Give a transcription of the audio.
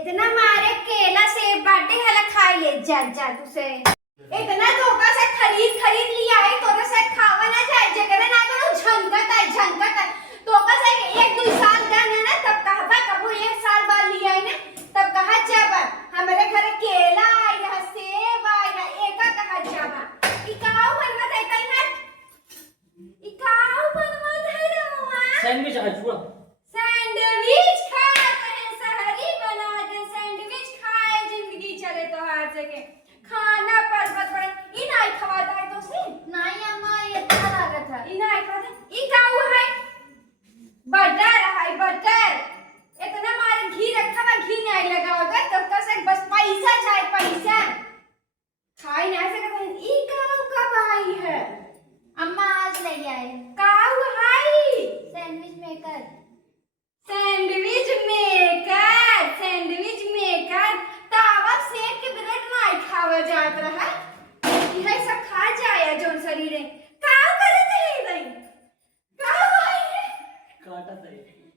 इतना मारे केला सेब बाटे हला खाई ले जा जा तुसे इतना धोखा से खरीद लिया है तोरे से खावा ना जाए जकरे ना करो झंकत है धोखा से एक दो साल गए ना तब कहता कबू एक साल बाद लिया है ना तब कहा जाबा हमारे घर केला आया सेब आया एका कहा जाबा इकाऊ बनवा देता है इकाऊ बनवा दे रे मुआ सैंडविच आ जुआ सैंडविच खाते हैं सहरी बना दे सैंडविच खाए जिंदगी चले तो हाथ से के खाना पर्वत पड़े इ नहीं खवाता है तो से नहीं अम्मा ये अच्छा लगा था इ नहीं खाता इ का हुआ है बटर इतना मारे घी रखा हुआ घी नहीं लगा होगा तब का से बस पैसा चाहे पैसा खाई ना से कहते इ का भाई है अम्मा आज ले आए का हुआ है सैंडविच मेकर तावा सेक के ब्रेड नहीं खावा जात रहा यह सब खा जाया जोन शरीर का करे थे भाई का भाई काटा था